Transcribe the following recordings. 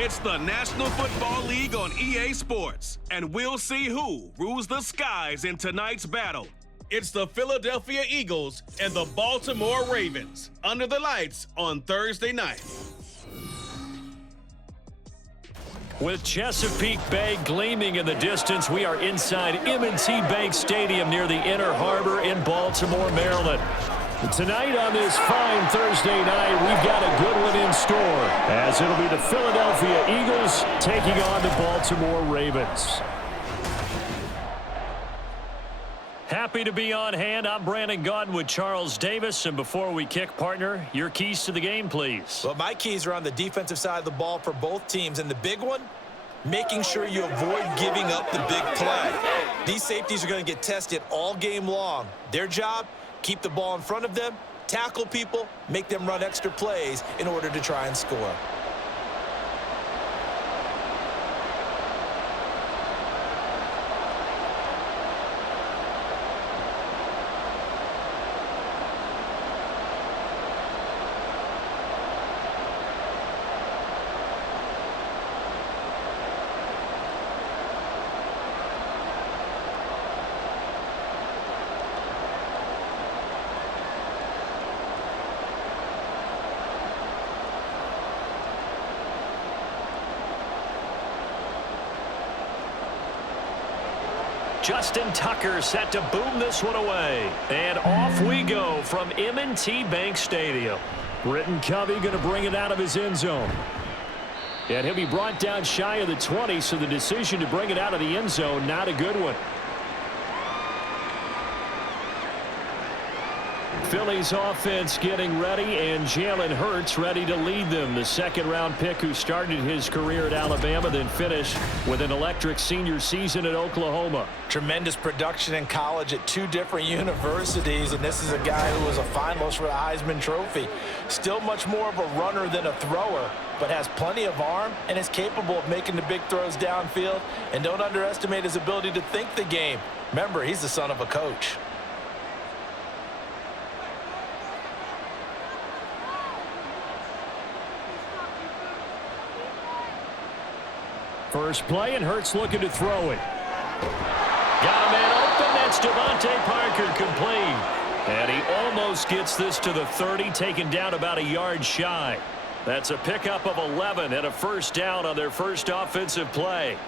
It's the National Football League on EA Sports, and we'll see who rules the skies in tonight's battle. It's the Philadelphia Eagles and the Baltimore Ravens under the lights on Thursday night. With Chesapeake Bay gleaming in the distance, we are inside M&T Bank Stadium near the Inner Harbor in Baltimore, Maryland. Tonight on this fine Thursday night, we've got a good one in store, as it'll be the Philadelphia Eagles taking on the Baltimore Ravens. Happy to be on hand. I'm Brandon Gaudin with Charles Davis. And before we kick, partner, your keys to the game, please. Well, my keys are on the defensive side of the ball for both teams. And the big one, making sure you avoid giving up the big play. These safeties are going to get tested all game long. Their job, keep the ball in front of them, tackle people, make them run extra plays in order to try and score. Justin Tucker set to boom this one away. And off we go from M&T Bank Stadium. Britton Covey going to bring it out of his end zone. And he'll be brought down shy of the 20, so the decision to bring it out of the end zone, not a good one. Philly's offense getting ready, and Jalen Hurts ready to lead them. The second-round pick who started his career at Alabama, then finished with an electric senior season at Oklahoma. Tremendous production in college at two different universities, and this is a guy who was a finalist for the Heisman Trophy. Still much more of a runner than a thrower, but has plenty of arm and is capable of making the big throws downfield. And don't underestimate his ability to think the game. Remember, he's the son of a coach. First play, and Hurts looking to throw it. Got a man open. That's Devontae Parker complete. And he almost gets this to the 30, taken down about a yard shy. That's a pickup of 11 and a first down on their first offensive play.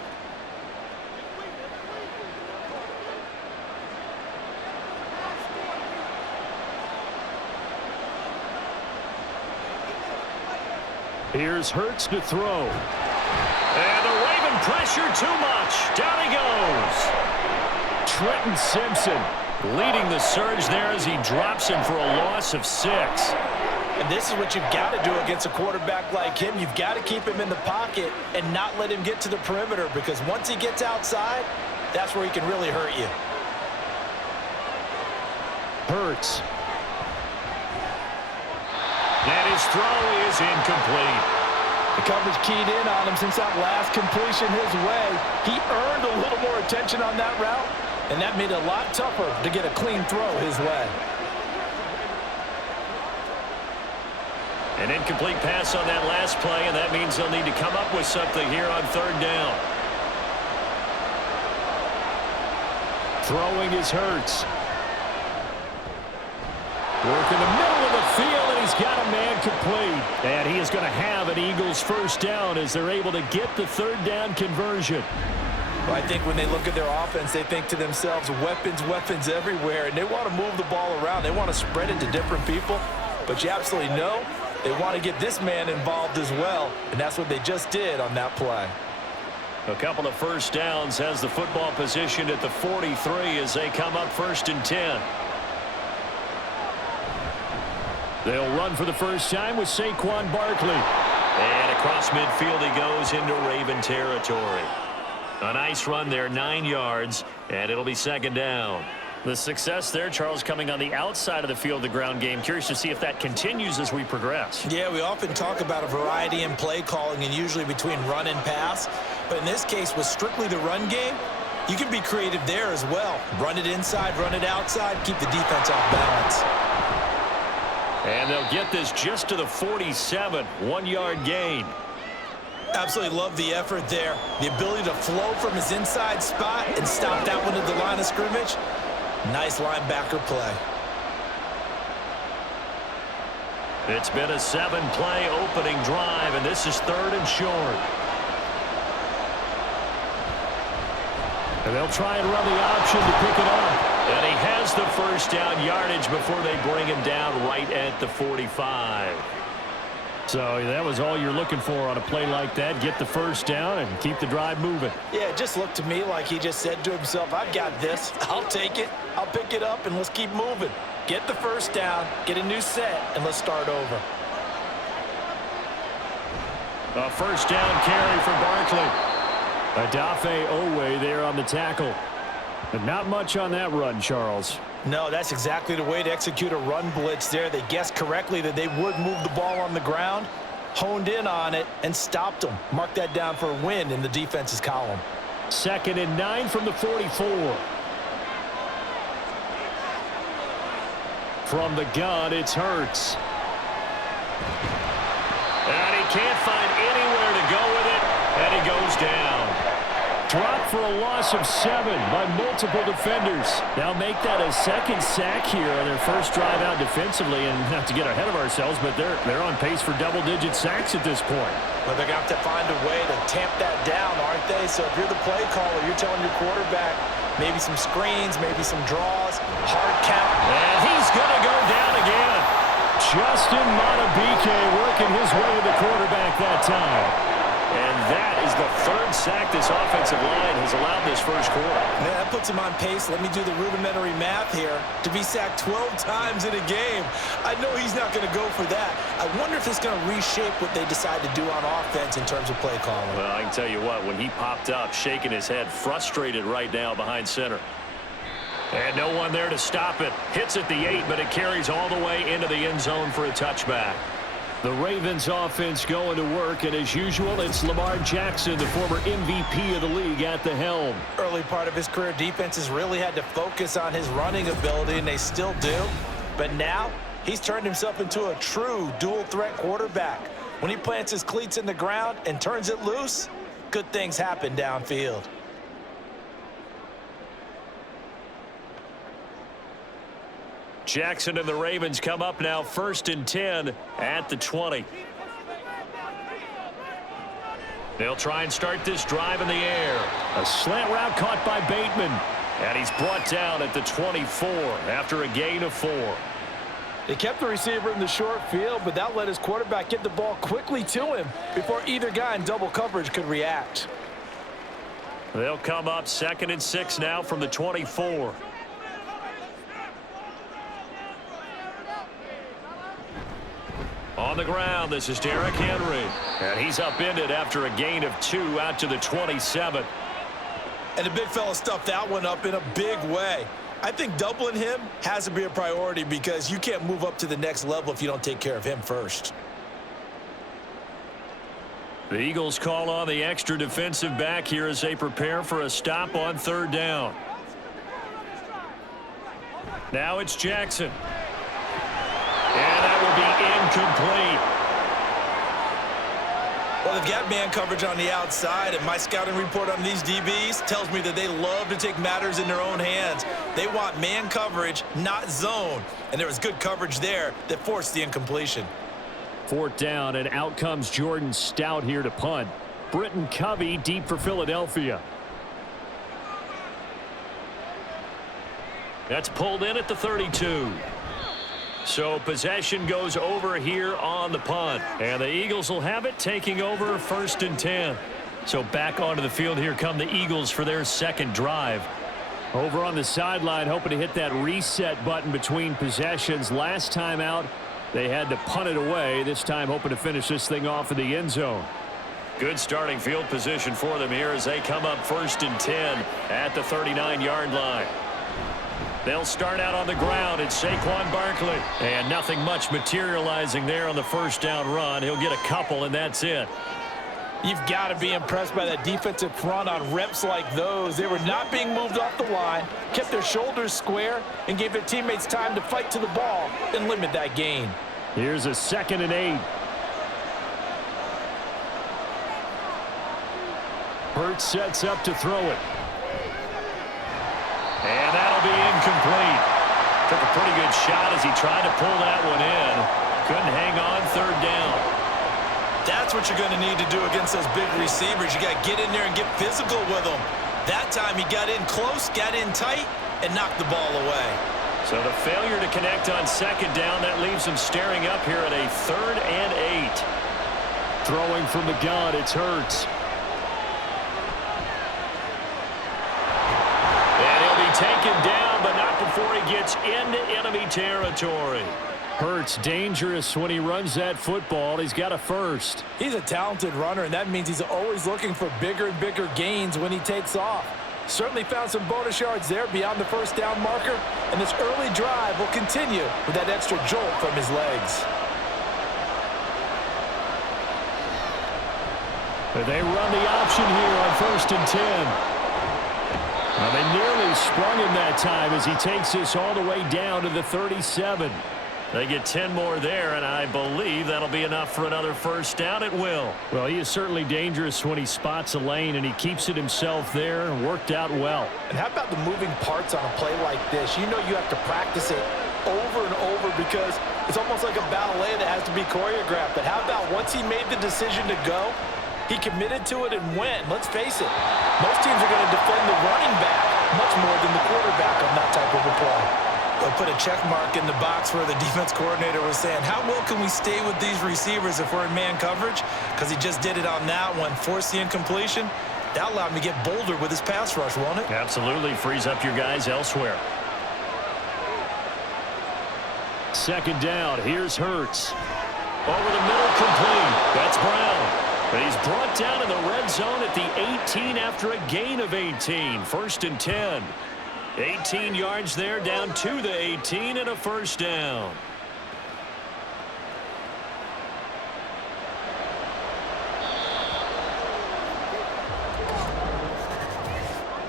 Here's Hurts to throw. And the Raven pressure too much. Down he goes. Trenton Simpson leading the surge there as he drops him for a loss of 6. And this is what you've got to do against a quarterback like him. You've got to keep him in the pocket and not let him get to the perimeter, because once he gets outside, that's where he can really hurt you. Hurts. And his throw is incomplete. The coverage keyed in on him since that last completion his way. He earned a little more attention on that route, and that made it a lot tougher to get a clean throw his way. An incomplete pass on that last play, and that means they'll need to come up with something here on third down. Throwing is Hurts. Working the middle of the field, and he's got a man complete. And he is going to have an Eagles first down as they're able to get the third down conversion. Well, I think when they look at their offense, they think to themselves, weapons, weapons everywhere, and they want to move the ball around. They want to spread it to different people, but you absolutely know they want to get this man involved as well, and that's what they just did on that play. A couple of first downs has the football position at the 43 as they come up 1st and 10. They'll run for the first time with Saquon Barkley. And across midfield he goes into Raven territory. A nice run there, 9 yards, and it'll be second down. The success there, Charles, coming on the outside of the field, the ground game. Curious to see if that continues as we progress. Yeah, we often talk about a variety in play calling and usually between run and pass. But in this case, with strictly the run game, you can be creative there as well. Run it inside, run it outside, keep the defense off balance. And they'll get this just to the 47, 1-yard gain. Absolutely love the effort there. The ability to flow from his inside spot and stop that one at the line of scrimmage. Nice linebacker play. It's been a 7-play opening drive, and this is 3rd and short. And they'll try and run the option to pick it up. And he has the first down yardage before they bring him down right at the 45. So that was all you're looking for on a play like that. Get the first down and keep the drive moving. Yeah, it just looked to me like he just said to himself, I've got this. I'll take it. I'll pick it up, and let's keep moving. Get the first down, get a new set, and let's start over. A first down carry for Barkley. Adafe Owe there on the tackle. But not much on that run, Charles. No, that's exactly the way to execute a run blitz there. They guessed correctly that they would move the ball on the ground, honed in on it, and stopped them. Mark that down for a win in the defense's column. 2nd and 9 from the 44. From the gun, it's Hurts. And he can't find anywhere to go with it, and he goes down. Dropped for a loss of 7 by multiple defenders. They'll make that a 2nd sack here on their first drive out defensively, and not to get ahead of ourselves, but they're on pace for double-digit sacks at this point. Well, they're going to have to find a way to tamp that down, aren't they? So if you're the play caller, you're telling your quarterback maybe some screens, maybe some draws, hard count. And he's going to go down again. Justin Madubuike working his way to the quarterback that time. And that is the 3rd sack this offensive line has allowed this first quarter. Man, that puts him on pace. Let me do the rudimentary math here. To be sacked 12 times in a game, I know he's not going to go for that. I wonder if it's going to reshape what they decide to do on offense in terms of play calling. Well, I can tell you what, when he popped up, shaking his head, frustrated right now behind center. And no one there to stop it. Hits at the 8, but it carries all the way into the end zone for a touchback. The Ravens offense going to work, and as usual, it's Lamar Jackson, the former MVP of the league, at the helm. Early part of his career, defenses really had to focus on his running ability, and they still do. But now, he's turned himself into a true dual-threat quarterback. When he plants his cleats in the ground and turns it loose, good things happen downfield. Jackson and the Ravens come up now 1st and 10 at the 20. They'll try and start this drive in the air. A slant route caught by Bateman. And he's brought down at the 24 after a gain of 4. They kept the receiver in the short field, but that let his quarterback get the ball quickly to him before either guy in double coverage could react. They'll come up 2nd and 6 now from the 24. On the ground, this is Derrick Henry. And he's upended after a gain of 2 out to the 27. And the big fella stuffed that one up in a big way. I think doubling him has to be a priority because you can't move up to the next level if you don't take care of him first. The Eagles call on the extra defensive back here as they prepare for a stop on 3rd down. Now it's Jackson. And that will be incomplete. Well, they've got man coverage on the outside, and my scouting report on these DBs tells me that they love to take matters in their own hands. They want man coverage, not zone. And there was good coverage there that forced the incompletion. 4th down, and out comes Jordan Stout here to punt. Britton Covey deep for Philadelphia. That's pulled in at the 32. So possession goes over here on the punt. And the Eagles will have it, taking over 1st and 10. So back onto the field here come the Eagles for their 2nd drive. Over on the sideline, hoping to hit that reset button between possessions. Last time out, they had to punt it away. This time hoping to finish this thing off in the end zone. Good starting field position for them here as they come up 1st and 10 at the 39-yard line. They'll start out on the ground. It's Saquon Barkley. And nothing much materializing there on the first down run. He'll get a couple, and that's it. You've got to be impressed by that defensive front on reps like those. They were not being moved off the line, kept their shoulders square, and gave their teammates time to fight to the ball and limit that gain. Here's a 2nd and 8. Hurts sets up to throw it. And that'll be incomplete. Took a pretty good shot as he tried to pull that one in. Couldn't hang on, third down. That's what you're going to need to do against those big receivers. You got to get in there and get physical with them. That time he got in close, got in tight, and knocked the ball away. So the failure to connect on second down, that leaves him staring up here at a 3rd and 8. Throwing from the gun, it's Hurts. And he'll be taken down, but not before he gets into enemy territory. Hurts dangerous when he runs that football. He's got a first. He's a talented runner, and that means he's always looking for bigger and bigger gains when he takes off. Certainly found some bonus yards there beyond the first down marker, and this early drive will continue with that extra jolt from his legs. But they run the option here on 1st and 10. Well, they nearly sprung him that time as he takes this all the way down to the 37. They get 10 more there, and I believe that'll be enough for another first down. It will. Well, he is certainly dangerous when he spots a lane, and he keeps it himself there and worked out well. And how about the moving parts on a play like this? You know you have to practice it over and over because it's almost like a ballet that has to be choreographed. But how about once he made the decision to go, he committed to it and went. Let's face it, most teams are going to defend the running back much more than the quarterback on that type of a play. They'll put a check mark in the box where the defense coordinator was saying, how well can we stay with these receivers if we're in man coverage? Because he just did it on that one, forced the incompletion. That allowed him to get bolder with his pass rush, won't it? Absolutely. Frees up your guys elsewhere. 2nd down. Here's Hurts. Over the middle, complete. That's Brown. But he's brought down in the red zone at the 18 after a gain of 18. 1st and 10. 18 yards there, down to the 18, and a first down.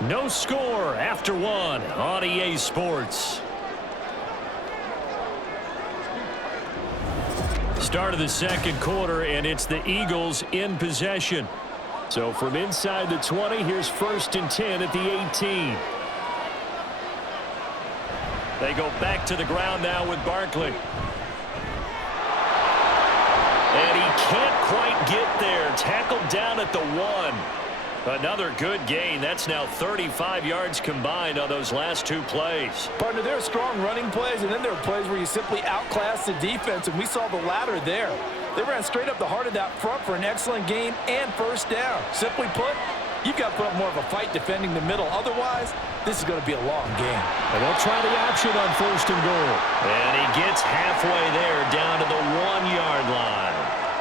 No score after 1 on EA Sports. Start of the 2nd quarter, and it's the Eagles in possession. So from inside the 20, here's 1st and 10 at the 18. They go back to the ground now with Barkley. And he can't quite get there. Tackled down at the 1. Another good gain. That's now 35 yards combined on those last 2 plays. Partner, there are strong running plays, and then there are plays where you simply outclass the defense, and we saw the latter there. They ran straight up the heart of that front for an excellent gain and first down. Simply put, you've got to put up more of a fight defending the middle. Otherwise, this is going to be a long game. And they'll try the option on 1st and goal. And he gets halfway there down to the 1-yard line.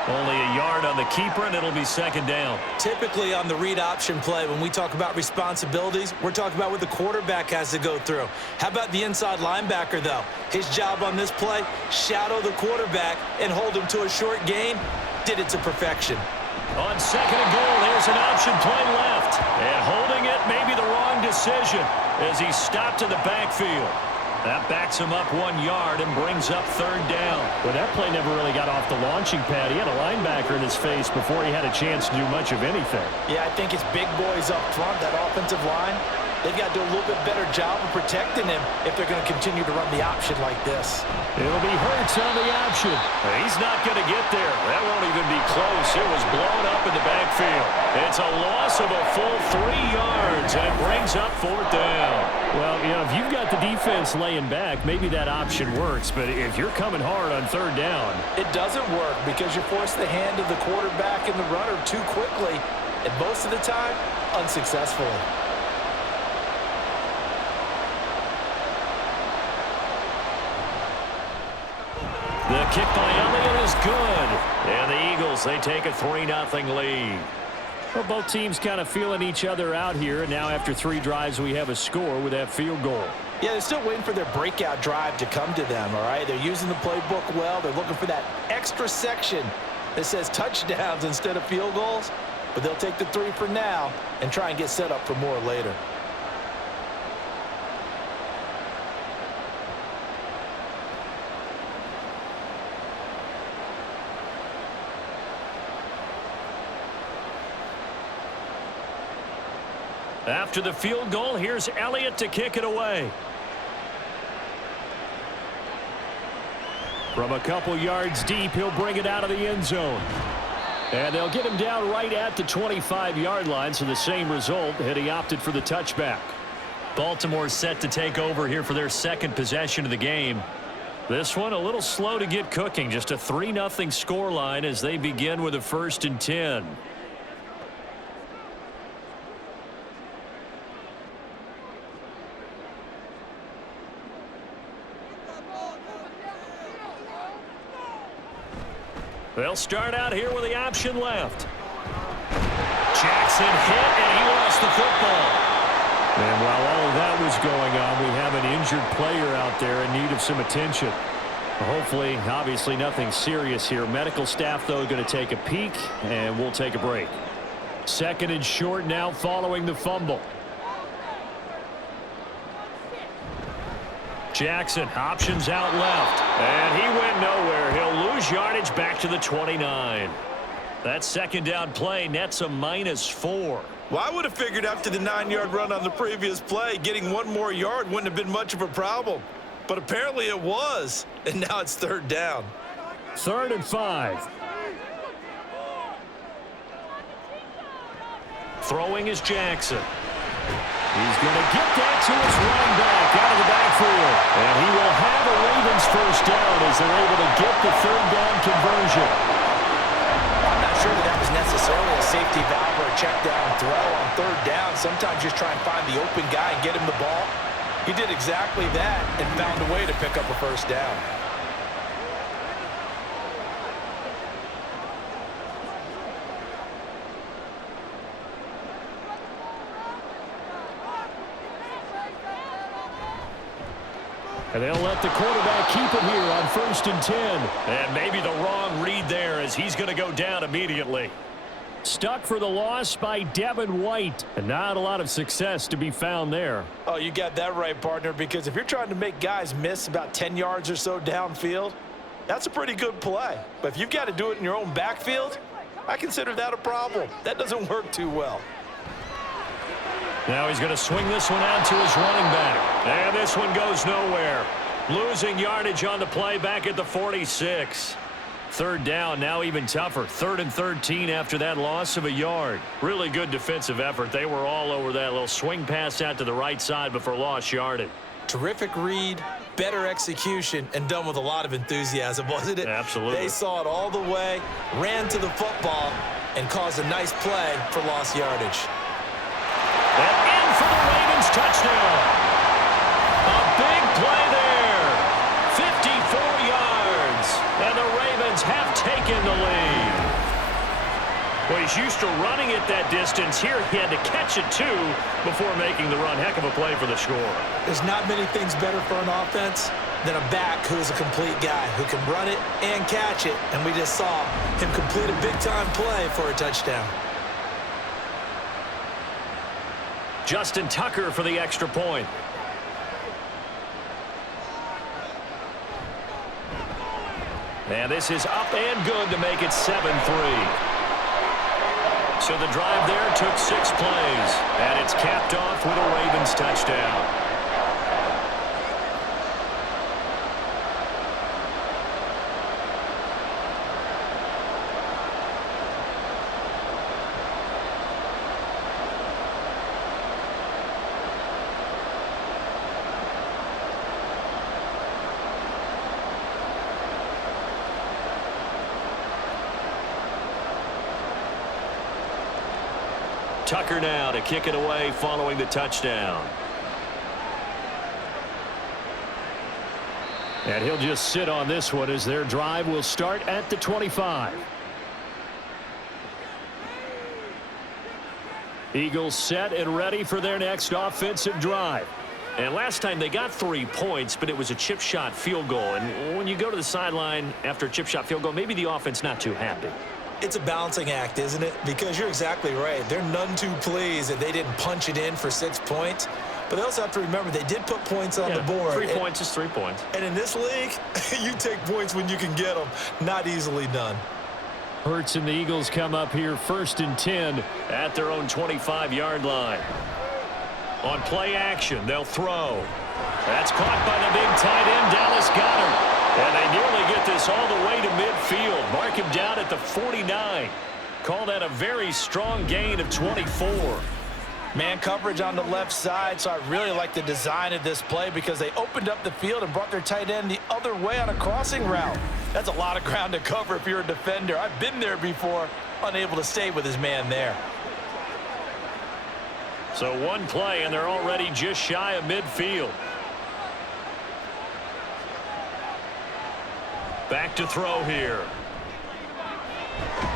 Only a yard on the keeper, and it'll be 2nd down. Typically on the read option play, when we talk about responsibilities, we're talking about what the quarterback has to go through. How about the inside linebacker, though? His job on this play, shadow the quarterback and hold him to a short gain. Did it to perfection. On 2nd and goal, there's an option play left. And holding it may be the wrong decision as he stopped in the backfield. That backs him up 1 yard and brings up 3rd down. Well, that play never really got off the launching pad. He had a linebacker in his face before he had a chance to do much of anything. Yeah, I think his big boys up front, that offensive line, they've got to do a little bit better job of protecting him if they're going to continue to run the option like this. It'll be Hurts on the option. He's not going to get there. That won't even be close. It was blown up in the backfield. It's a loss of a full 3 yards, and it brings up 4th down. Well, you know, if you've got the defense laying back, maybe that option works. But if you're coming hard on 3rd down, it doesn't work because you force the hand of the quarterback and the runner too quickly, and most of the time, unsuccessfully. The kick by Elliott is good. And the Eagles, they take a 3-0 lead. Well, both teams kind of feeling each other out here. And now after 3 drives, we have a score with that field goal. Yeah, they're still waiting for their breakout drive to come to them, all right? They're using the playbook well. They're looking for that extra section that says touchdowns instead of field goals. But they'll take the 3 for now and try and get set up for more later. After the field goal, here's Elliott to kick it away. From a couple yards deep, he'll bring it out of the end zone. And they'll get him down right at the 25-yard line, so the same result, and he opted for the touchback. Baltimore set to take over here for their second possession of the game. This one a little slow to get cooking, just a 3-0 scoreline as they begin with a 1st and 10. They'll start out here with the option left. Jackson hit, and he lost the football. And while all of that was going on, we have an injured player out there in need of some attention. Hopefully, obviously nothing serious here. Medical staff, though, going to take a peek, and we'll take a break. 2nd and short now following the fumble. Jackson options out left, and he went nowhere. He'll lose yardage back to the 29. That 2nd down play nets a -4. Well, I would have figured after the 9-yard run on the previous play, getting 1 more yard wouldn't have been much of a problem. But apparently it was, and now it's 3rd down. 3rd and 5. Throwing is Jackson. He's going to get that to his running back out of the backfield. And he will have a Ravens 1st down as they're able to get the 3rd down conversion. I'm not sure that was necessarily a safety valve or a check down throw on 3rd down. Sometimes just try and find the open guy and get him the ball. He did exactly that and found a way to pick up a 1st down. And they'll let the quarterback keep it here on 1st and 10. And maybe the wrong read there as he's going to go down immediately. Stuck for the loss by Devin White. And not a lot of success to be found there. Oh, you got that right, partner, because if you're trying to make guys miss about 10 yards or so downfield, that's a pretty good play. But if you've got to do it in your own backfield, I consider that a problem. That doesn't work too well. Now he's going to swing this one out to his running back. And this one goes nowhere. Losing yardage on the play back at the 46. 3rd down, now even tougher. 3rd and 13 after that loss of a yard. Really good defensive effort. They were all over that little swing pass out to the right side before lost yardage. Terrific read, better execution, and done with a lot of enthusiasm, wasn't it? Absolutely. They saw it all the way, ran to the football, and caused a nice play for lost yardage. And in for the Ravens touchdown. A big play there. 54 yards. And the Ravens have taken the lead. Well, he's used to running it that distance. Here he had to catch it, too, before making the run. Heck of a play for the score. There's not many things better for an offense than a back who is a complete guy who can run it and catch it. And we just saw him complete a big-time play for a touchdown. Justin Tucker for the extra point. And this is up and good to make it 7-3. So the drive there took 6 plays, and it's capped off with a Ravens touchdown. Tucker now to kick it away following the touchdown. And he'll just sit on this one as their drive will start at the 25. Eagles set and ready for their next offensive drive. And last time they got 3 points, but it was a chip shot field goal. And when you go to the sideline after a chip shot field goal, maybe the offense not too happy. It's a balancing act, isn't it? Because you're exactly right. They're none too pleased that they didn't punch it in for 6 points. But they also have to remember they did put points on the board. 3 points is 3 points. And in this league, you take points when you can get them. Not easily done. Hurts and the Eagles come up here 1st and 10 at their own 25-yard line. On play action, they'll throw. That's caught by the big tight end, Dallas Goedert. And they nearly get this all the way to midfield. Mark him down at the 49. Call that a very strong gain of 24. Man coverage on the left side, so I really like the design of this play because they opened up the field and brought their tight end the other way on a crossing route. That's a lot of ground to cover if you're a defender. I've been there before, unable to stay with his man there. So one play, and they're already just shy of midfield. Back to throw here.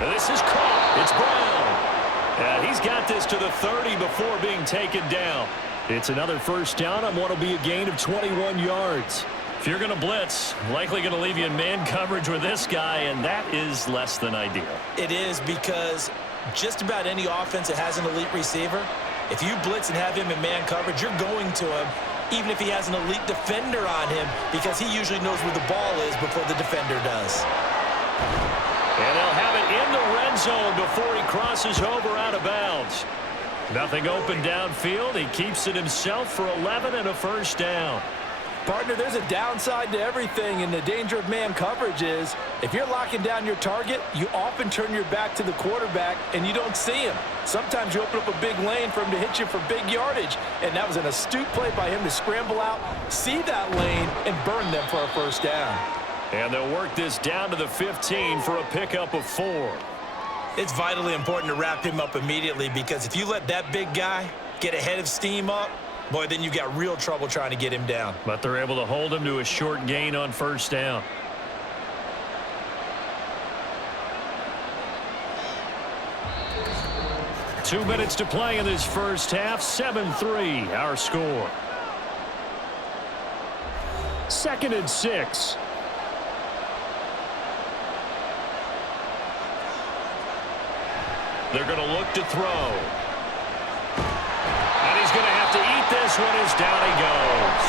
And this is caught. It's Brown. And he's got this to the 30 before being taken down. It's another first down on what will be a gain of 21 yards. If you're going to blitz, likely going to leave you in man coverage with this guy, and that is less than ideal. It is, because just about any offense that has an elite receiver, if you blitz and have him in man coverage, you're going to him, even if he has an elite defender on him, because he usually knows where the ball is before the defender does. And they'll have it in the red zone before he crosses over out of bounds. Nothing open downfield. He keeps it himself for 11 and a first down. Partner, there's a downside to everything, and the danger of man coverage is if you're locking down your target, you often turn your back to the quarterback and you don't see him. Sometimes you open up a big lane for him to hit you for big yardage, and that was an astute play by him to scramble out, see that lane, and burn them for a first down. And they'll work this down to the 15 for a pickup of 4. It's vitally important to wrap him up immediately, because if you let that big guy get ahead of steam up, boy, then you got real trouble trying to get him down. But they're able to hold him to a short gain on first down. Two minutes to play in this first half. 7-3, our score. 2nd and 6. They're going to look to throw. And he's going to have to eat this one as down he goes.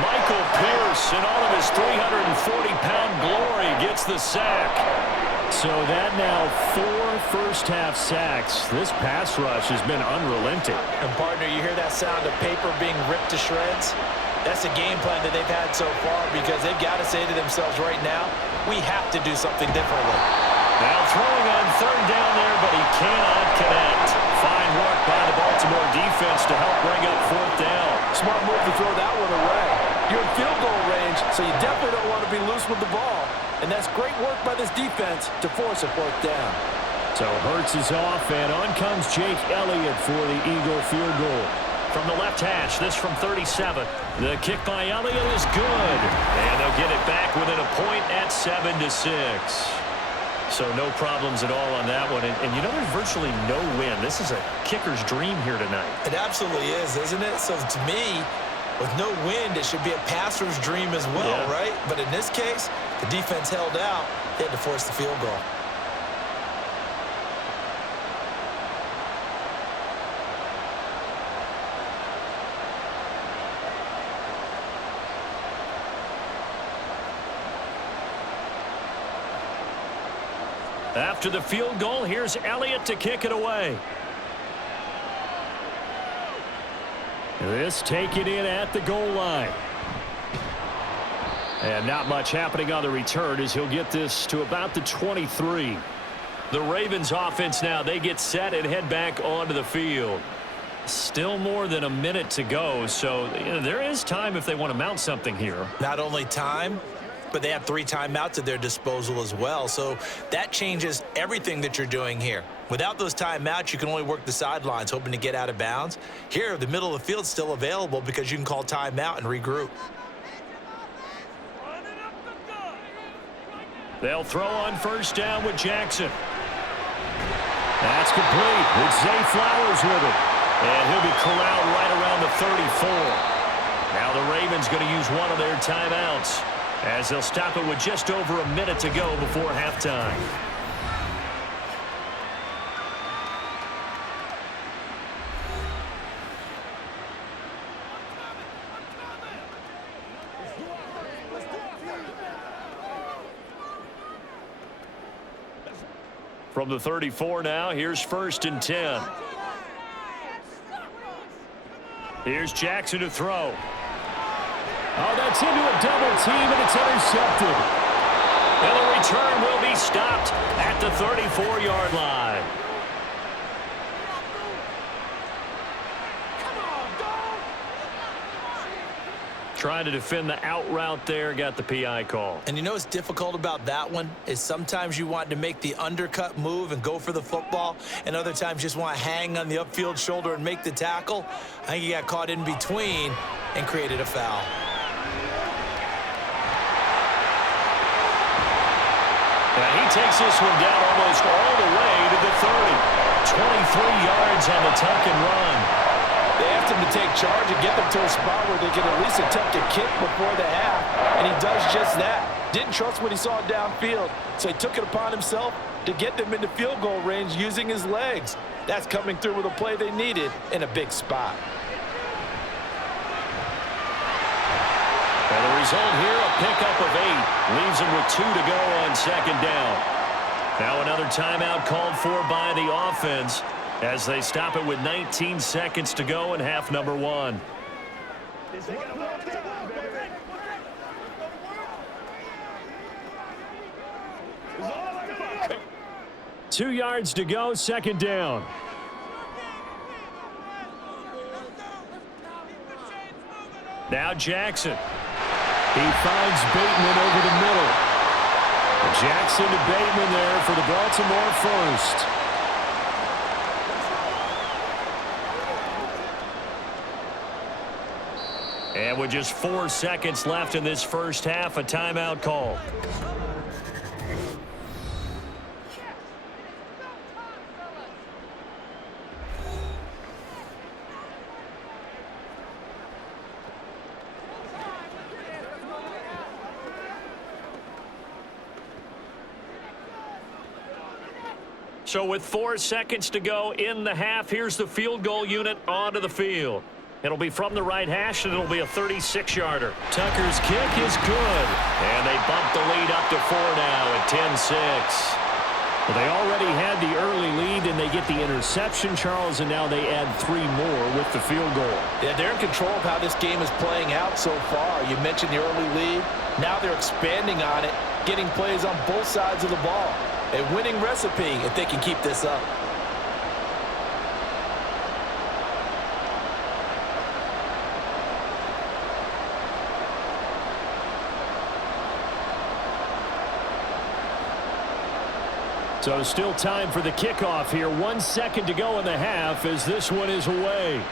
Michael Pierce, in all of his 340-pound glory, gets the sack. So that now 4 first-half sacks. This pass rush has been unrelenting. And, partner, you hear that sound of paper being ripped to shreds? That's the game plan that they've had so far, because they've got to say to themselves right now, we have to do something differently. Now throwing on 3rd down there, but he cannot connect. Fine work by the Baltimore defense to help bring up 4th down. Smart move to throw that one away. You're in field goal range, so you definitely don't want to be loose with the ball. And that's great work by this defense to force a 4th down. So Hurts is off, and on comes Jake Elliott for the Eagle field goal. From the left hash, this from 37. The kick by Elliott is good. And they'll get it back within a point at 7-6. So no problems at all on that one. And you know, there's virtually no win. This is a kicker's dream here tonight. It absolutely is, isn't it? So to me, with no wind, it should be a passer's dream as well, right? But in this case, the defense held out. They had to force the field goal. After the field goal, here's Elliott to kick it away. This taken in at the goal line. And not much happening on the return as he'll get this to about the 23. The Ravens offense now, they get set and head back onto the field. Still more than a minute to go, so there is time if they want to mount something here. Not only time, but they have 3 timeouts at their disposal as well. So that changes everything that you're doing here. Without those timeouts, you can only work the sidelines, hoping to get out of bounds. Here, the middle of the field's still available because you can call timeout and regroup. They'll throw on 1st down with Jackson. That's complete. It's Zay Flowers with it. And he'll be corralled right around the 34. Now the Ravens going to use one of their timeouts, as they'll stop it with just over a minute to go before halftime. From the 34 now, here's 1st and 10. Here's Jackson to throw. Oh, that's into a double team, and it's intercepted. And the return will be stopped at the 34-yard line. Trying to defend the out route there, got the PI call. And you know what's difficult about that one is sometimes you want to make the undercut move and go for the football, and other times just want to hang on the upfield shoulder and make the tackle. I think he got caught in between and created a foul. And he takes this one down almost all the way to the 30. 23 yards on the tuck and run. They asked him to take charge and get them to a spot where they could at least attempt a kick before the half, and he does just that. Didn't trust what he saw downfield, so he took it upon himself to get them into field goal range using his legs. That's coming through with a play they needed in a big spot. And the result here, a pickup of 8. Leaves him with 2 to go on second down. Now another timeout called for by the offense as they stop it with 19 seconds to go in half number 1. 2 yards to go, second down. Now Jackson. He finds Bateman over the middle. Jackson to Bateman there for the Baltimore first. And with just 4 seconds left in this first half, a timeout call. So with 4 seconds to go in the half, here's the field goal unit onto the field. It'll be from the right hash, and it'll be a 36-yarder. Tucker's kick is good. And they bump the lead up to 4 now at 10-6. Well, they already had the early lead, and they get the interception, Charles, and now they add 3 more with the field goal. Yeah, they're in control of how this game is playing out so far. You mentioned the early lead. Now they're expanding on it, getting plays on both sides of the ball. A winning recipe if they can keep this up. So still time for the kickoff here. 1 second to go in the half as this one is away.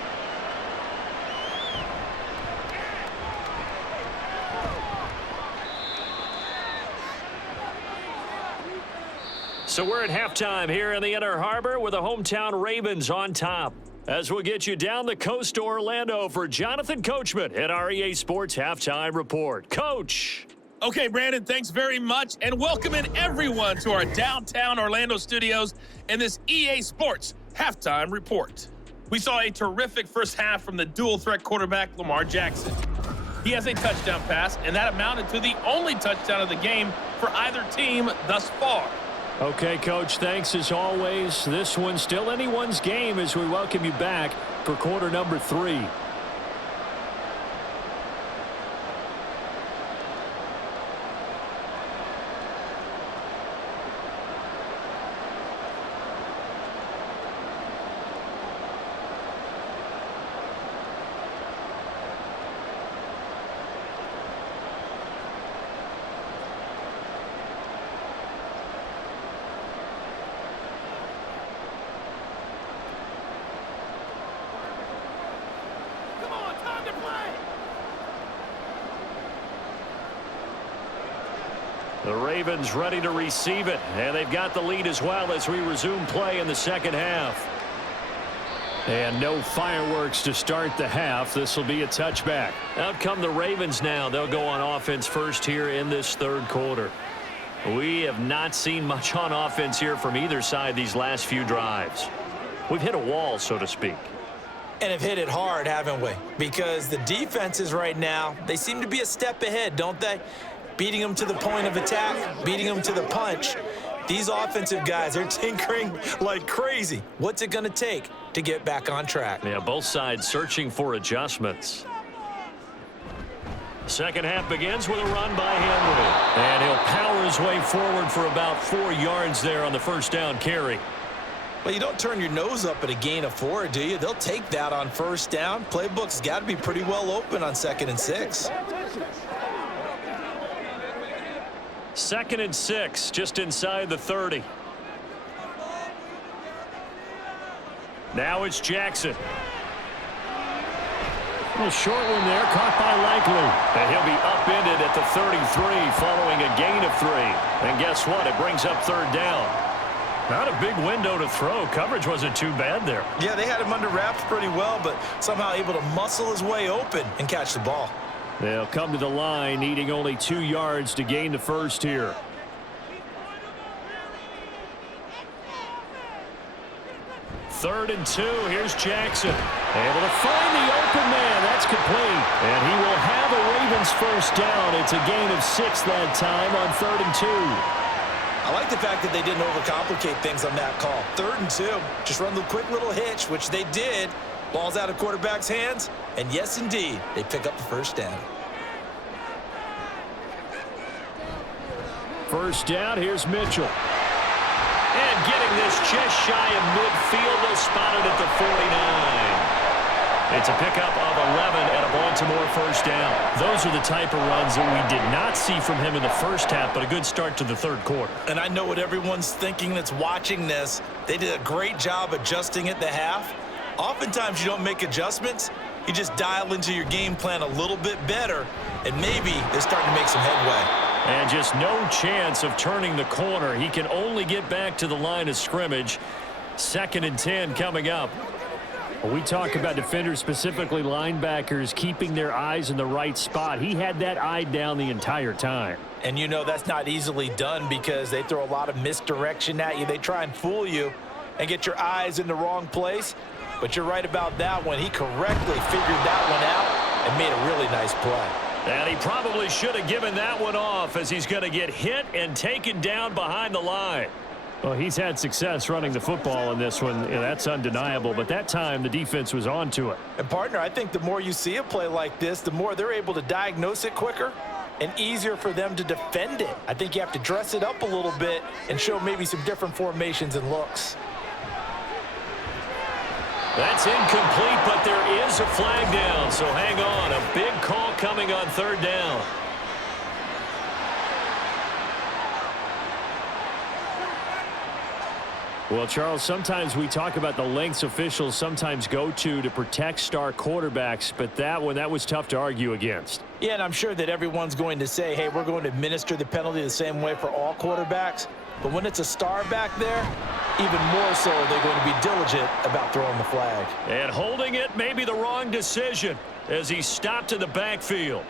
So we're at halftime here in the Inner Harbor with the hometown Ravens on top. As we'll get you down the coast to Orlando for Jonathan Coachman at our EA Sports Halftime Report. Coach. Okay, Brandon, thanks very much, and welcome in everyone to our downtown Orlando studios in this EA Sports Halftime Report. We saw a terrific first half from the dual-threat quarterback, Lamar Jackson. He has a touchdown pass, and that amounted to the only touchdown of the game for either team thus far. Okay, Coach, thanks as always. This one's still anyone's game as we welcome you back for quarter number 3. The Ravens ready to receive it, and they've got the lead as well as we resume play in the second half. And no fireworks to start the half. This will be a touchback. Out come the Ravens now. They'll go on offense first here in this third quarter. We have not seen much on offense here from either side these last few drives. We've hit a wall, so to speak. And have hit it hard, haven't we? Because the defenses right now, they seem to be a step ahead, don't they? Beating them to the point of attack, beating them to the punch. These offensive guys are tinkering like crazy. What's it going to take to get back on track. Yeah, both sides searching for adjustments. Second half begins with a run by Henry. And he'll power his way forward for about 4 yards there on the first down carry. Well, you don't turn your nose up at a gain of 4, do you? They'll take that on first down. Playbook's got to be pretty well open on 2nd and 6. 2nd and 6, just inside the 30. Now it's Jackson. A little short one there, caught by Likely. And he'll be upended at the 33 following a gain of 3. And guess what? It brings up 3rd down. Not a big window to throw. Coverage wasn't too bad there. Yeah, they had him under wraps pretty well, but somehow able to muscle his way open and catch the ball. They'll come to the line, needing only 2 yards to gain the first here. Third and 2. Here's Jackson. Able to find the open man. That's complete. And he will have a Ravens first down. It's a gain of 6 that time on 3rd and 2. I like the fact that they didn't overcomplicate things on that call. 3rd and 2. Just run the quick little hitch, which they did. Ball's out of quarterback's hands. And yes, indeed, they pick up the first down. First down. Here's Mitchell. And getting this just shy of midfield, they'll spot it at the 49. It's a pickup of 11 and a Baltimore first down. Those are the type of runs that we did not see from him in the first half, but a good start to the 3rd quarter. And I know what everyone's thinking that's watching this. They did a great job adjusting at the half. Oftentimes you don't make adjustments. You just dial into your game plan a little bit better, and maybe they're starting to make some headway. And just no chance of turning the corner. He can only get back to the line of scrimmage. 2nd and 10 coming up. When we talk about defenders, specifically linebackers, keeping their eyes in the right spot. He had that eye down the entire time. And you know that's not easily done because they throw a lot of misdirection at you. They try and fool you and get your eyes in the wrong place. But you're right about that one. He correctly figured that one out and made a really nice play. And he probably should have given that one off as he's going to get hit and taken down behind the line. Well, he's had success running the football in this one. That's undeniable. But that time, the defense was on to it. And, partner, I think the more you see a play like this, the more they're able to diagnose it quicker and easier for them to defend it. I think you have to dress it up a little bit and show maybe some different formations and looks. That's incomplete, but there is a flag down, so hang on. A big call coming on 3rd down. Well, Charles, sometimes we talk about the lengths officials sometimes go to protect star quarterbacks, but that one, that was tough to argue against. Yeah, and I'm sure that everyone's going to say, hey, we're going to administer the penalty the same way for all quarterbacks. But when it's a star back there, even more so they're going to be diligent about throwing the flag. And holding it may be the wrong decision as he stopped in the backfield.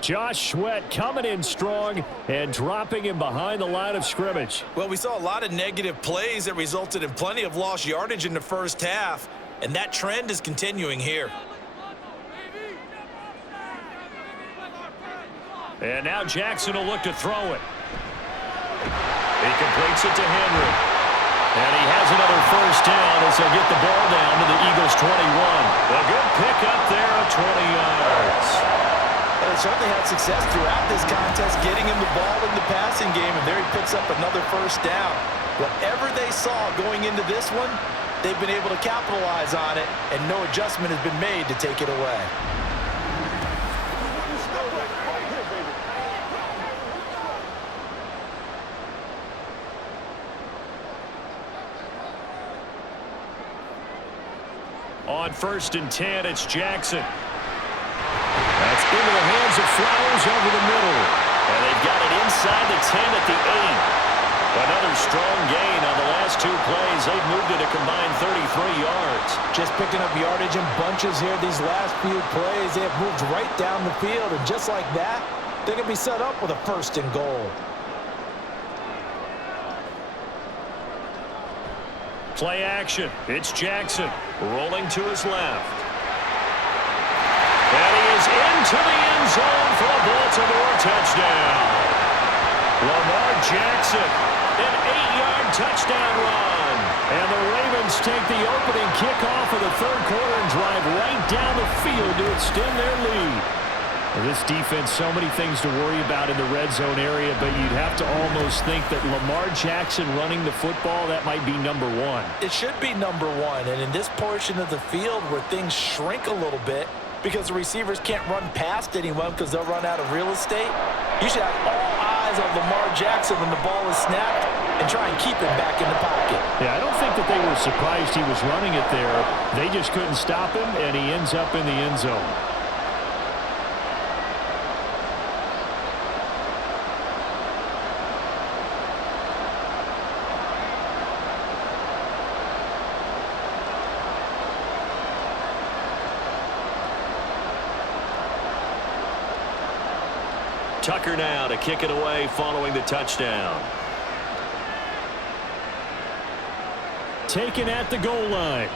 Josh Sweat coming in strong and dropping him behind the line of scrimmage. Well, we saw a lot of negative plays that resulted in plenty of lost yardage in the first half, and that trend is continuing here. And now Jackson will look to throw it. He completes it to Henry. And he has another first down as they'll get the ball down to the Eagles' 21. A good pickup there of 20 yards. Well, they certainly had success throughout this contest, getting him the ball in the passing game, and there he picks up another first down. Whatever they saw going into this one, they've been able to capitalize on it, and no adjustment has been made to take it away. On 1st and 10, it's Jackson. That's into the hands of Flowers over the middle. And they've got it inside the 10 at the 8. Another strong gain on the last 2 plays. They've moved it a combined 33 yards. Just picking up yardage in bunches here these last few plays. They have moved right down the field, and just like that, they're going to be set up with a 1st and goal. Play action. It's Jackson rolling to his left. And he is into the end zone for a Baltimore touchdown. Lamar Jackson, an 8-yard touchdown run. And the Ravens Eagles take the opening kickoff of the third quarter and drive right down the field to extend their lead. This defense, so many things to worry about in the red zone area, but you'd have to almost think that Lamar Jackson running the football, that might be number one. It should be number one, and in this portion of the field where things shrink a little bit because the receivers can't run past anyone because they'll run out of real estate, you should have all eyes on Lamar Jackson when the ball is snapped and try and keep him back in the pocket. Yeah, I don't think that they were surprised he was running it there. They just couldn't stop him, and he ends up in the end zone. Tucker now to kick it away following the touchdown. Taken at the goal line.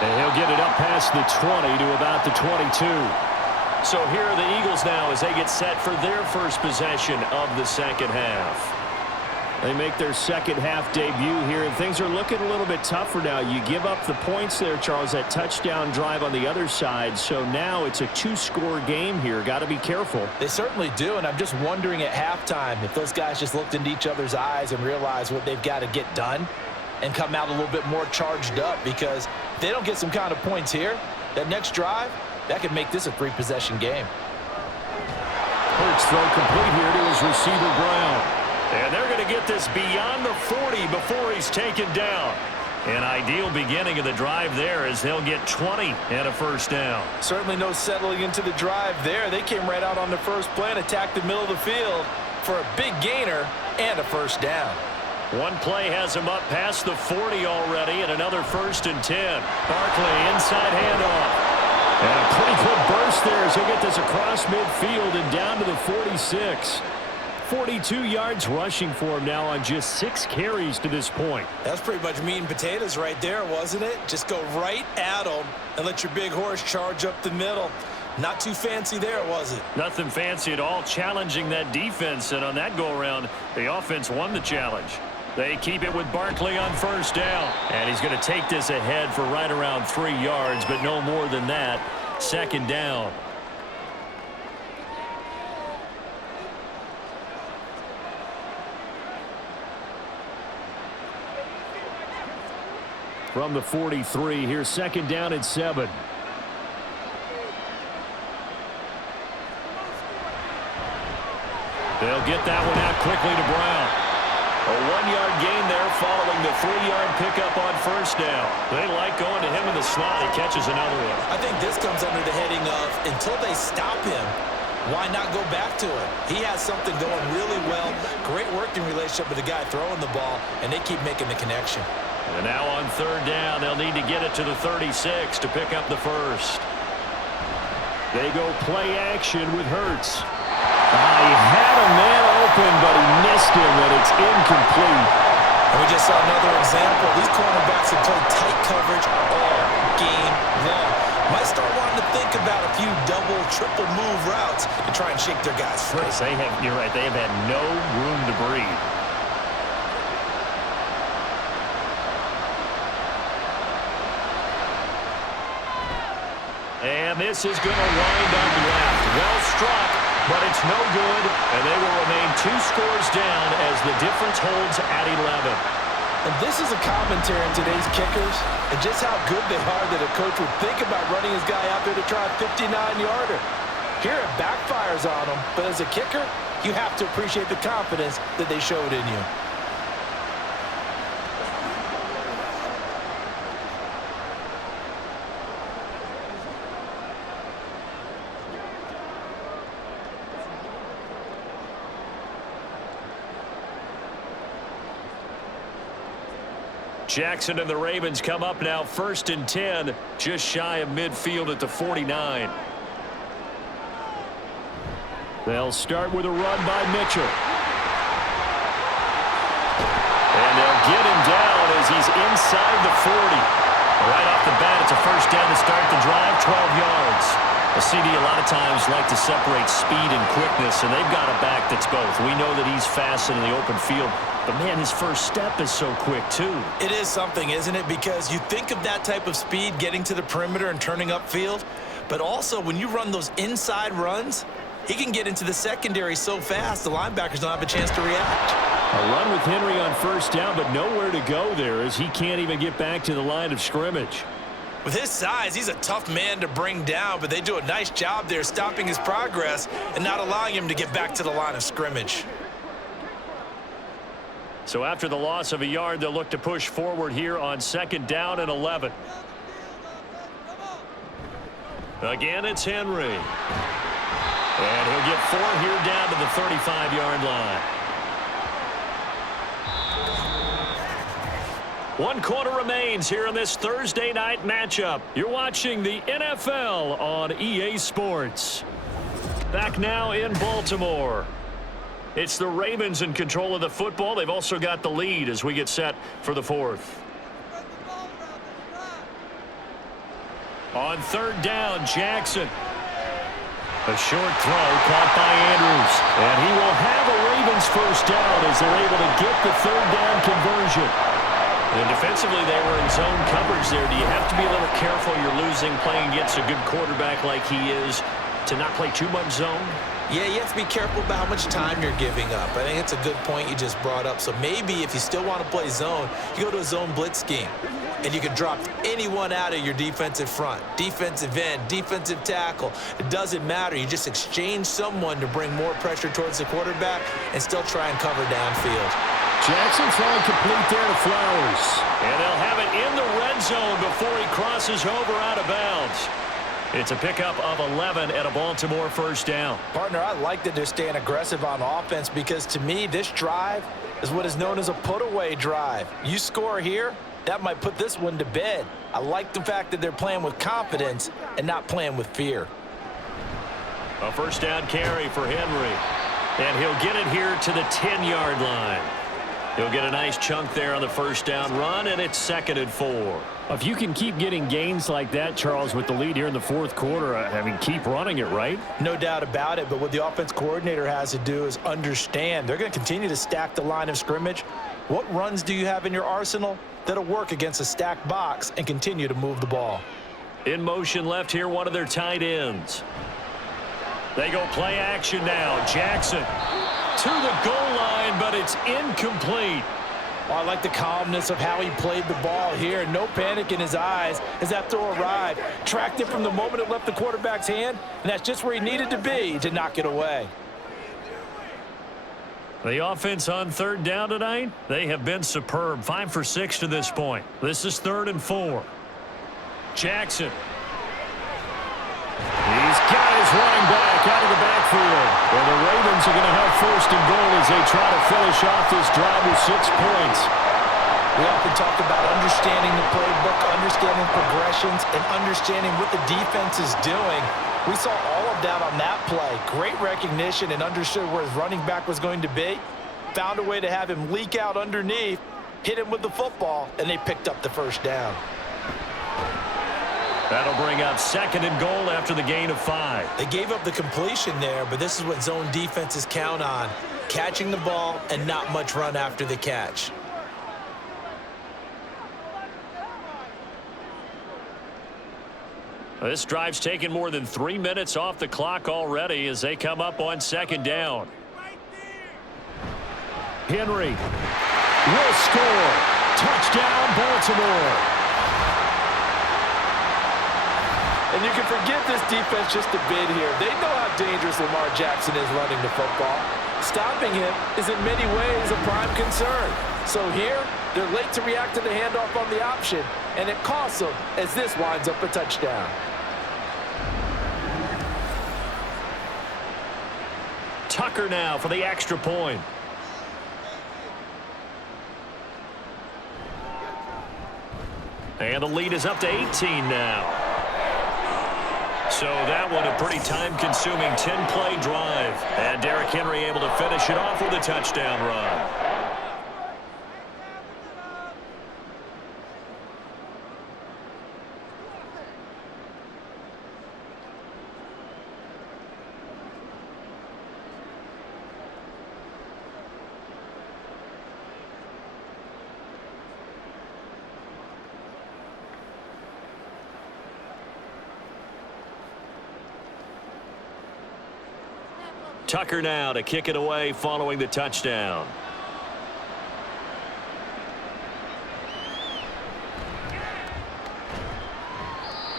And he'll get it up past the 20 to about the 22. So here are the Eagles now as they get set for their first possession of the second half. They make their second half debut here, and things are looking a little bit tougher now. You give up the points there, Charles, that touchdown drive on the other side. So now it's a two-score game here. Got to be careful. They certainly do, and I'm just wondering at halftime if those guys just looked into each other's eyes and realized what they've got to get done and come out a little bit more charged up, because if they don't get some kind of points here, that next drive, that could make this a three-possession game. Hurts throw complete here to his receiver, Brown. And they're going to get this beyond the 40 before he's taken down. An ideal beginning of the drive there as they'll get 20 and a first down. Certainly no settling into the drive there. They came right out on the first play and attacked the middle of the field for a big gainer and a first down. One play has him up past the 40 already, and another 1st and 10. Barkley inside handoff. And a pretty good burst there as he'll get this across midfield and down to the 46. 42 yards rushing for him now on just 6 carries to this point. That's pretty much meat and potatoes right there, wasn't it? Just go right at him and let your big horse charge up the middle. Not too fancy there, was it? Nothing fancy at all, challenging that defense, and on that go-around, the offense won the challenge. They keep it with Barkley on first down, and he's going to take this ahead for right around 3 yards, but no more than that. Second down. From the 43, here's second down and 7. They'll get that one out quickly to Brown. A 1-yard gain there following the 3-yard pickup on first down. They like going to him in the slot. He catches another one. I think this comes under the heading of until they stop him, why not go back to him? He has something going really well. Great working relationship with the guy throwing the ball, and they keep making the connection. And now on third down, they'll need to get it to the 36 to pick up the first. They go play action with Hurts. He had a man open, but he missed him, and it's incomplete. And we just saw another example. These cornerbacks have played tight coverage all game long. Might start wanting to think about a few double, triple move routes to try and shake their guys free. You're right, they have had no room to breathe. And this is going to wind up left. Well struck, but it's no good, and they will remain 2 scores down as the difference holds at 11. And this is a commentary on today's kickers and just how good they are that a coach would think about running his guy out there to try a 59-yarder. Here it backfires on him, but as a kicker, you have to appreciate the confidence that they showed in you. Jackson and the Ravens come up now 1st and 10, just shy of midfield at the 49. They'll start with a run by Mitchell. And they'll get him down as he's inside the 40. Right off the bat, it's a first down to start the drive, 12 yards. A CD a lot of times like to separate speed and quickness, and they've got a back that's both. We know that he's fast in the open field, but, man, his first step is so quick, too. It is something, isn't it? Because you think of that type of speed getting to the perimeter and turning upfield, but also when you run those inside runs, he can get into the secondary so fast the linebackers don't have a chance to react. A run with Henry on first down, but nowhere to go there as he can't even get back to the line of scrimmage. With his size, he's a tough man to bring down, but they do a nice job there stopping his progress and not allowing him to get back to the line of scrimmage. So after the loss of a yard, they'll look to push forward here on 2nd down and 11. Again, it's Henry. And he'll get 4 here down to the 35-yard line. 1 quarter remains here in this Thursday night matchup. You're watching the NFL on EA Sports. Back now in Baltimore. It's the Ravens in control of the football. They've also got the lead as we get set for the 4th. On 3rd down, Jackson. A short throw caught by Andrews. And he will have a Ravens first down as they're able to get the 3rd down conversion. And defensively, they were in zone coverage there. Do you have to be a little careful? You're losing playing against a good quarterback like he is to not play too much zone? Yeah, you have to be careful about how much time you're giving up. I think it's a good point you just brought up. So maybe if you still want to play zone, you go to a zone blitz scheme. And you can drop anyone out of your defensive front. Defensive end, defensive tackle. It doesn't matter. You just exchange someone to bring more pressure towards the quarterback and still try and cover downfield. Jackson throwing complete there to Flowers. And they'll have it in the red zone before he crosses over out of bounds. It's a pickup of 11 at a Baltimore first down. Partner, I like that they're staying aggressive on offense because to me, this drive is what is known as a put-away drive. You score here, that might put this one to bed. I like the fact that they're playing with confidence and not playing with fear. A first down carry for Henry. And he'll get it here to the 10-yard line. He'll get a nice chunk there on the first down run, and it's 2nd and 4. If you can keep getting gains like that, Charles, with the lead here in the 4th quarter, I mean, keep running it, right? No doubt about it, but what the offense coordinator has to do is understand they're going to continue to stack the line of scrimmage. What runs do you have in your arsenal that'll work against a stacked box and continue to move the ball? In motion left here, one of their tight ends. They go play action now. Jackson to the goal line, but it's incomplete. Oh, I like the calmness of how he played the ball here. No panic in his eyes as that throw arrived. Tracked it from the moment it left the quarterback's hand, and that's just where he needed to be to knock it away. The offense on 3rd down tonight, they have been superb. 5 for 6 to this point. This is 3rd and 4. Jackson. He's got his running back out of the backfield. And the Ravens are going to have 1st and goal as they try to finish off this drive with 6 points. We often talk about understanding the playbook, understanding progressions, and understanding what the defense is doing. We saw all of that on that play. Great recognition and understood where his running back was going to be. Found a way to have him leak out underneath, hit him with the football, and they picked up the first down. That'll bring up 2nd and goal after the gain of 5. They gave up the completion there, but this is what zone defenses count on. Catching the ball and not much run after the catch. This drive's taken more than 3 minutes off the clock already as they come up on 2nd down. Henry will score. Touchdown, Baltimore. And you can forget this defense just a bit here. They know how dangerous Lamar Jackson is running the football. Stopping him is in many ways a prime concern. So here, they're late to react to the handoff on the option, and it costs them as this winds up a touchdown. Tucker now for the extra point. And the lead is up to 18 now. So that one a pretty time-consuming 10-play drive. And Derrick Henry able to finish it off with a touchdown run. Tucker now to kick it away following the touchdown.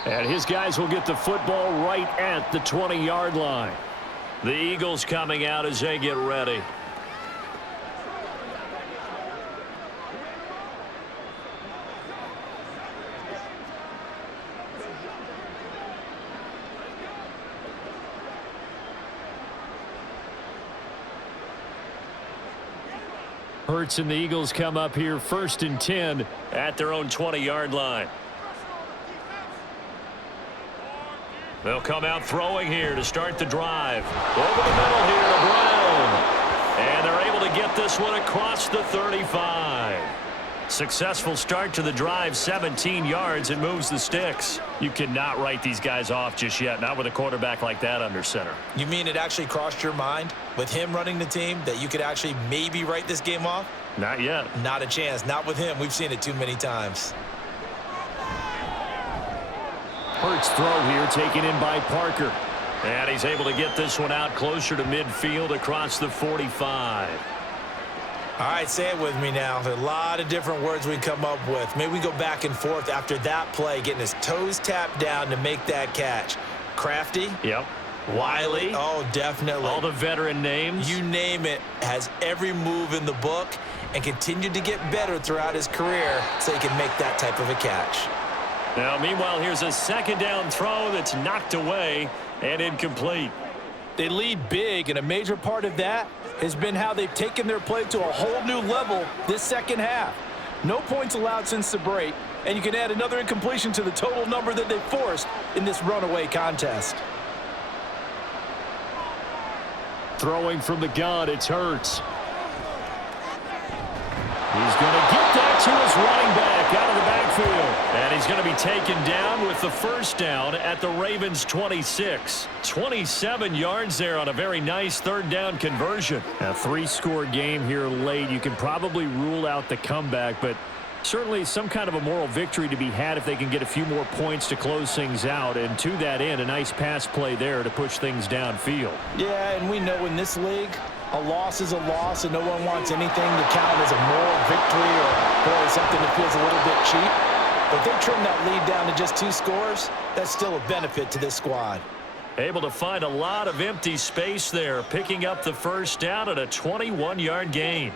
And his guys will get the football right at the 20-yard line. The Eagles coming out as they get ready. Hurts and the Eagles come up here 1st and 10 at their own 20-yard line. They'll come out throwing here to start the drive. Over the middle here to Brown. And they're able to get this one across the 35. Successful start to the drive, 17 yards, and moves the sticks. You cannot write these guys off just yet, not with a quarterback like that under center. You mean it actually crossed your mind with him running the team that you could actually maybe write this game off? Not yet. Not a chance. Not with him. We've seen it too many times. Hurts throw here taken in by Parker. And he's able to get this one out closer to midfield across the 45. All right, say it with me now. There are a lot of different words we come up with. Maybe we go back and forth after that play, getting his toes tapped down to make that catch. Crafty? Yep. Wiley? Oh, definitely. All the veteran names? You name it. Has every move in the book and continued to get better throughout his career so he can make that type of a catch. Now, meanwhile, here's a 2nd down throw that's knocked away and incomplete. They lead big, and a major part of that has been how they've taken their play to a whole new level this second half. No points allowed since the break, and you can add another incompletion to the total number that they forced in this runaway contest. Throwing from the gun, it's Hurts. He's going to get that to his running back out of the backfield. And he's going to be taken down with the 1st down at the Ravens' 26. 27 yards there on a very nice 3rd down conversion. A 3-score game here late. You can probably rule out the comeback, but certainly some kind of a moral victory to be had if they can get a few more points to close things out. And to that end, a nice pass play there to push things downfield. Yeah, and we know in this league, a loss is a loss, and no one wants anything to count as a moral victory or boy, something that feels a little bit cheap. But if they trim that lead down to just 2 scores, that's still a benefit to this squad. Able to find a lot of empty space there, picking up the 1st down at a 21-yard gain.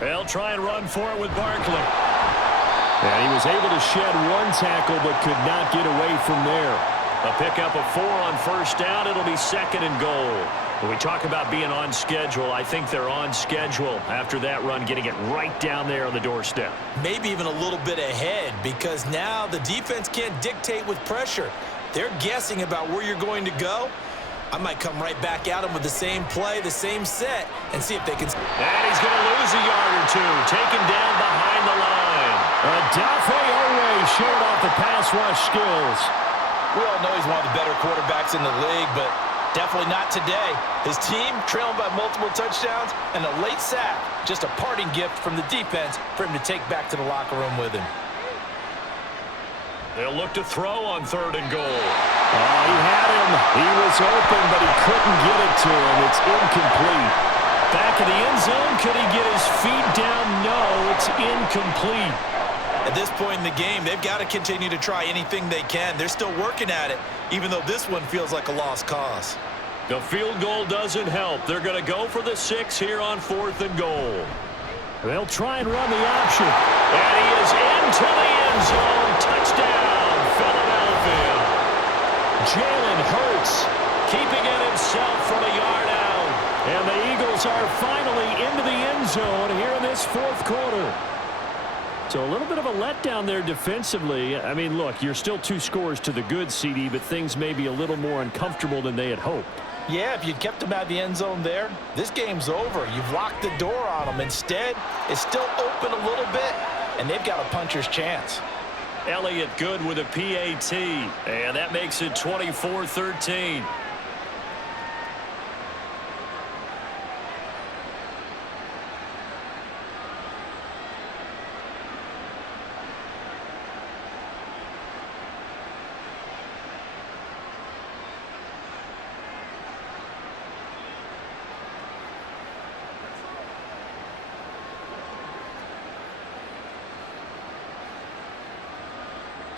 They'll try and run for it with Barkley. And he was able to shed 1 tackle but could not get away from there. A pickup of 4 on 1st down. It'll be 2nd and goal. When we talk about being on schedule, I think they're on schedule after that run, getting it right down there on the doorstep. Maybe even a little bit ahead because now the defense can't dictate with pressure. They're guessing about where you're going to go. I might come right back at him with the same play, the same set, and see if they can. And he's going to lose a yard or 2, taken down behind the line. Dafe Owe showed off the pass rush skills. We all know he's one of the better quarterbacks in the league, but definitely not today. His team trailing by multiple touchdowns and a late sack. Just a parting gift from the defense for him to take back to the locker room with him. They'll look to throw on 3rd and goal. Oh, he had him. He was open, but he couldn't get it to him. It's incomplete. Back in the end zone. Could he get his feet down? No, it's incomplete. At this point in the game, they've got to continue to try anything they can. They're still working at it, even though this one feels like a lost cause. The field goal doesn't help. They're going to go for the 6 here on 4th and goal. They'll try and run the option. And he is into the end zone. Touchdown, Philadelphia. Jalen Hurts keeping it himself from a yard out. And the Eagles are finally into the end zone here in this 4th quarter. So a little bit of a letdown there defensively. I mean, look, you're still 2 scores to the good, CD, but things may be a little more uncomfortable than they had hoped. Yeah, if you'd kept him out of the end zone there, this game's over. You've locked the door on him. Instead, it's still open a little bit, and they've got a puncher's chance. Elliott good with a PAT, and that makes it 24-13.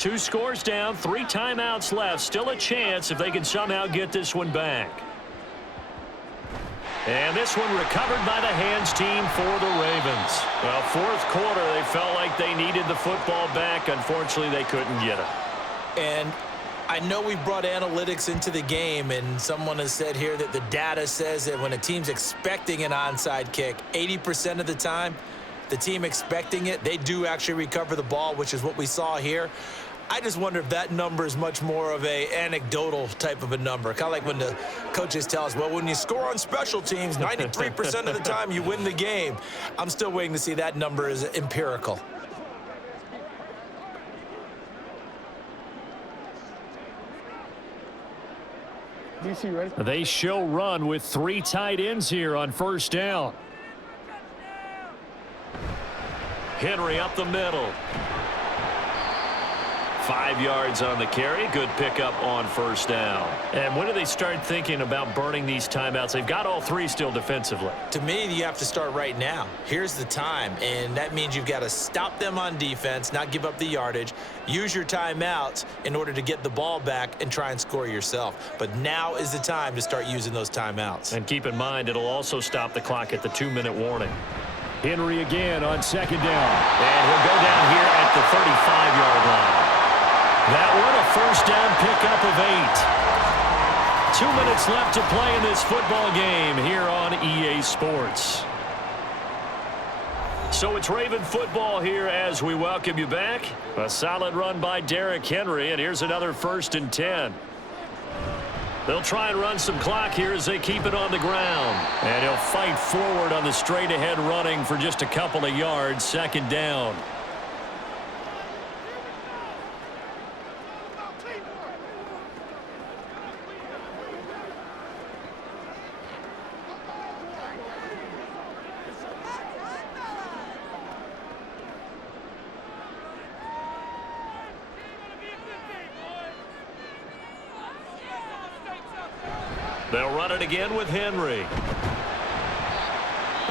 2 scores down, 3 timeouts left. Still a chance if they can somehow get this one back. And this one recovered by the hands team for the Ravens. Well, 4th quarter, they felt like they needed the football back. Unfortunately, they couldn't get it. And I know we brought analytics into the game, and someone has said here that the data says that when a team's expecting an onside kick, 80% of the time, the team expecting it, they do actually recover the ball, which is what we saw here. I just wonder if that number is much more of a anecdotal type of a number. Kind of like when the coaches tell us, well, when you score on special teams, 93% of the time you win the game. I'm still waiting to see that number is empirical. They show run with 3 tight ends here on 1st down. Henry up the middle. 5 yards on the carry. Good pickup on 1st down. And when do they start thinking about burning these timeouts? They've got all 3 still defensively. To me, you have to start right now. Here's the time, and that means you've got to stop them on defense, not give up the yardage, use your timeouts in order to get the ball back and try and score yourself. But now is the time to start using those timeouts. And keep in mind, it'll also stop the clock at the 2-minute warning. Henry again on 2nd down. And he'll go down here at the 35-yard line. That one a 1st down pickup of 8. 2 minutes left to play in this football game here on EA Sports. So it's Raven football here as we welcome you back. A solid run by Derrick Henry, and here's another 1st and 10. They'll try and run some clock here as they keep it on the ground. And he'll fight forward on the straight-ahead running for just a couple of yards. 2nd down. They'll run it again with Henry.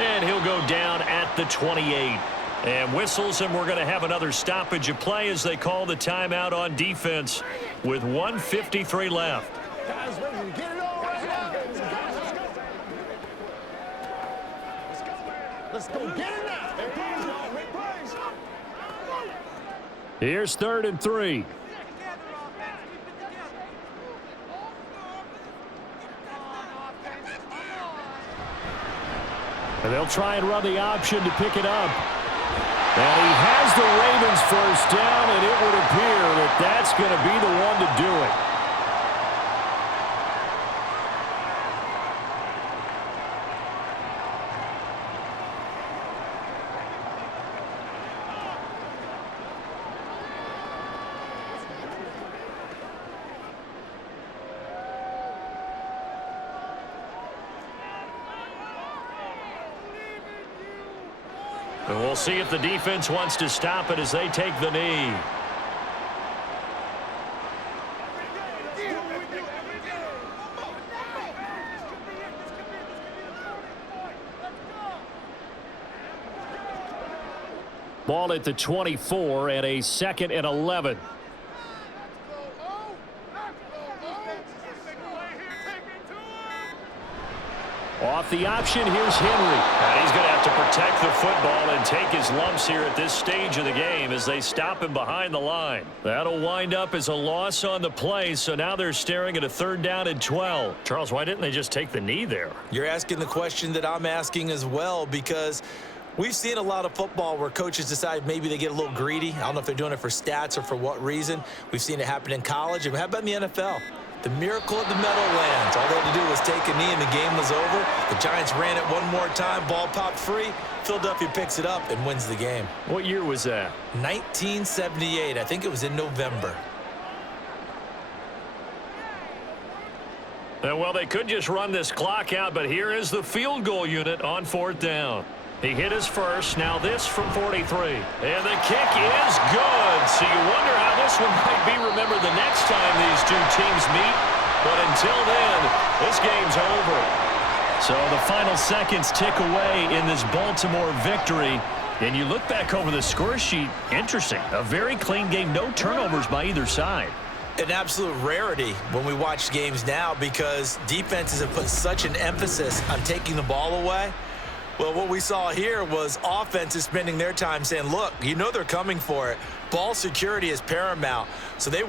And he'll go down at the 28. And whistles, and we're going to have another stoppage of play as they call the timeout on defense with 1:53 left. Guys, ready to get it all right now. Let's go get it now. Here's 3rd and 3. And they'll try and run the option to pick it up. And he has the Ravens 1st down, and it would appear that that's going to be the one to do it. And we'll see if the defense wants to stop it as they take the knee. Ball at the 24 and a 2nd and 11. Off the option, here's Henry. And he's going to have to protect the football and take his lumps here at this stage of the game as they stop him behind the line. That'll wind up as a loss on the play, so now they're staring at a 3rd down and 12. Charles, why didn't they just take the knee there? You're asking the question that I'm asking as well, because we've seen a lot of football where coaches decide maybe they get a little greedy. I don't know if they're doing it for stats or for what reason. We've seen it happen in college. And how about in the NFL? The miracle of the Meadowlands. All they had to do was take a knee and the game was over. The Giants ran it one more time. Ball popped free. Philadelphia picks it up and wins the game. What year was that? 1978. I think it was in November. And well, they could just run this clock out, but here is the field goal unit on 4th down. He hit his first. Now this from 43. And the kick is good. So you wonder how this one might be remembered the next time these two teams meet. But until then, this game's over. So the final seconds tick away in this Baltimore victory. And you look back over the score sheet, interesting. A very clean game, no turnovers by either side. An absolute rarity when we watch games now because defenses have put such an emphasis on taking the ball away. Well, what we saw here was offenses spending their time saying, look, you know they're coming for it. Ball security is paramount. So they